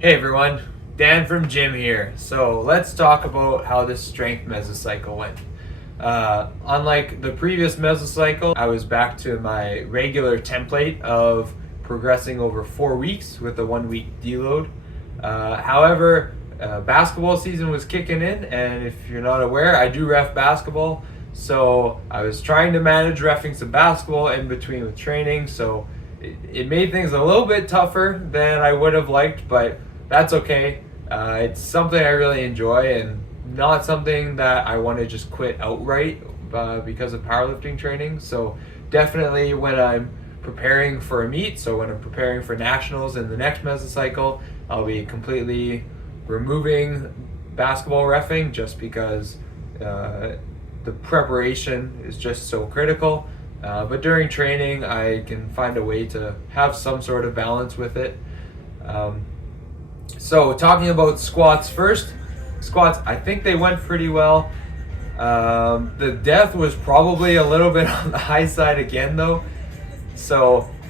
Hey everyone, Dan from Gym here. So let's talk about how this strength mesocycle went. Unlike the previous mesocycle, I was back to my regular template of progressing over 4 weeks with a 1 week deload. However, basketball season was kicking in, and if you're not aware, I do ref basketball. So I was trying to manage refing some basketball in between with training. So it made things a little bit tougher than I would have liked, but that's okay. It's something I really enjoy and not something that I want to just quit outright because of powerlifting training. So definitely when I'm preparing for a meet, so when I'm preparing for nationals in the next mesocycle, I'll be completely removing basketball reffing just because the preparation is just so critical. But during training, I can find a way to have some sort of balance with it. So talking about squats first, squats, I think they went pretty well. The depth was probably a little bit on the high side again though.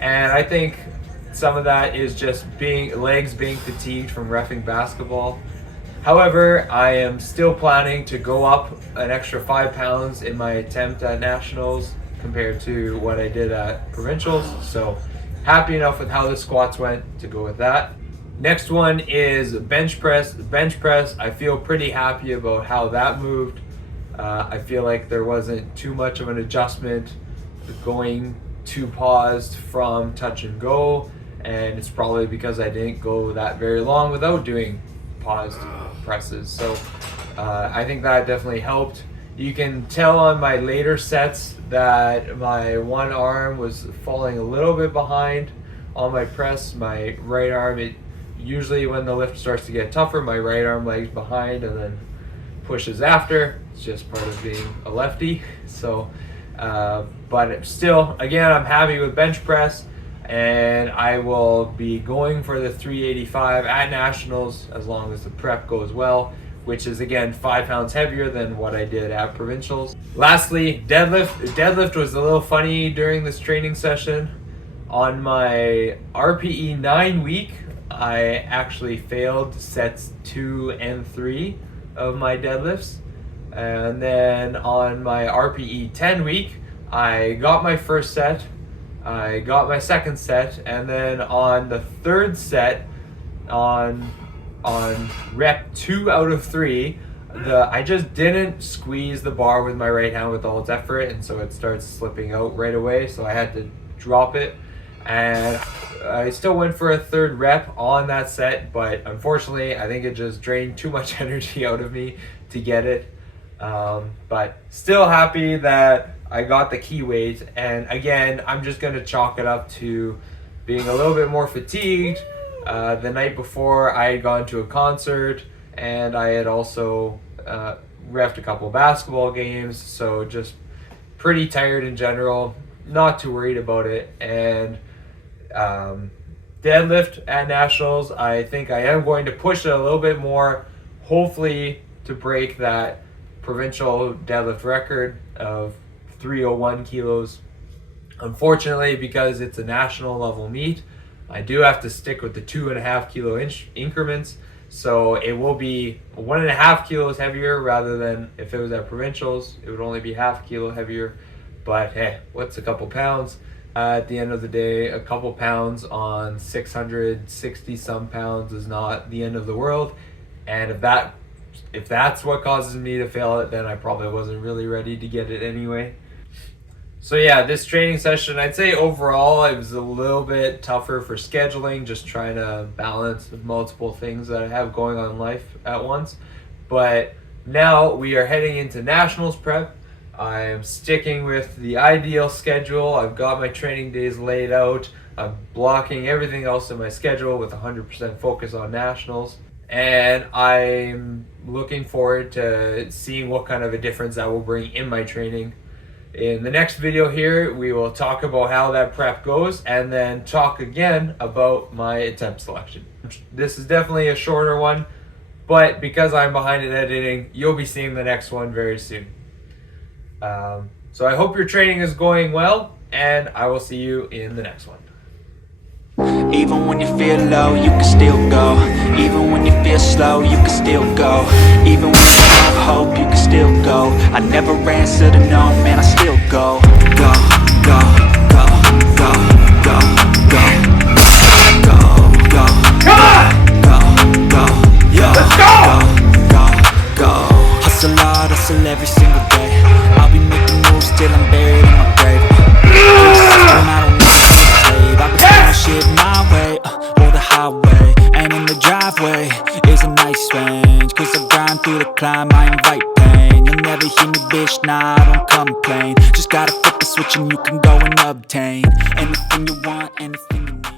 And I think some of that is just legs being fatigued from reffing basketball. However, I am still planning to go up an extra 5 pounds in my attempt at nationals compared to what I did at provincials. So happy enough with how the squats went to go with that. Next one is bench press. Bench press, I feel pretty happy about how that moved. I feel like there wasn't too much of an adjustment going to paused from touch and go, and it's probably because I didn't go that very long without doing paused presses. So I think that definitely helped. You can tell on my later sets that my one arm was falling a little bit behind on my press. My right arm, usually when the lift starts to get tougher, my right arm lags behind and then pushes after. It's just part of being a lefty. So, but still, again, I'm happy with bench press, and I will be going for the 385 at nationals as long as the prep goes well, which is again 5 pounds heavier than what I did at provincials. Lastly, deadlift. Deadlift was a little funny during this training session. On my RPE 9 week, I actually failed sets 2 and 3 of my deadlifts. And then on my RPE 10 week, I got my first set, I got my second set, and then on the third set, on rep 2 out of 3, I just didn't squeeze the bar with my right hand with all its effort, and so it starts slipping out right away, so I had to drop it. And I still went for a third rep on that set, but unfortunately I think it just drained too much energy out of me to get it. But still happy that I got the key weight, and again I'm just going to chalk it up to being a little bit more fatigued. The night before I had gone to a concert, and I had also reffed a couple basketball games, so just pretty tired in general, not too worried about it. And deadlift at nationals, I think I am going to push it a little bit more, hopefully to break that provincial deadlift record of 301 kilos. Unfortunately, because it's a national level meet, I do have to stick with the 2.5 kilo increments, so it will be 1.5 kilos heavier rather than if it was at provincials, it would only be half kilo heavier. But hey, what's a couple pounds? At the end of the day, a couple pounds on 660 some pounds is not the end of the world. And if that's what causes me to fail it, then I probably wasn't really ready to get it anyway. So yeah, this training session, I'd say overall it was a little bit tougher for scheduling, just trying to balance multiple things that I have going on in life at once. But now we are heading into nationals prep. I am sticking with the ideal schedule. I've got my training days laid out. I'm blocking everything else in my schedule with 100% focus on nationals. And I'm looking forward to seeing what kind of a difference that will bring in my training. In the next video here, we will talk about how that prep goes and then talk again about my attempt selection. This is definitely a shorter one, but because I'm behind in editing, you'll be seeing the next one very soon. So I hope your training is going well, and I will see you in the next one. Even when you feel low, you can still go. Even slow, you can still go. Even when you have hope, you can still go. I never answer to no, man, I still go. Go, go, go, go, go, go, go, go, Come on! go, go, yeah. Let's go! Go, go. Hustle hard, hustle every single day. I'll be making moves till I'm buried in my grave. System, I don't wanna be a slave. I've been doing shit my way, or the highway. And in the driveway is a nice range. Cause I grind through the climb, I invite pain. You'll never hear me, bitch, nah, I don't complain. Just gotta flip the switch and you can go and obtain anything you want, anything you need.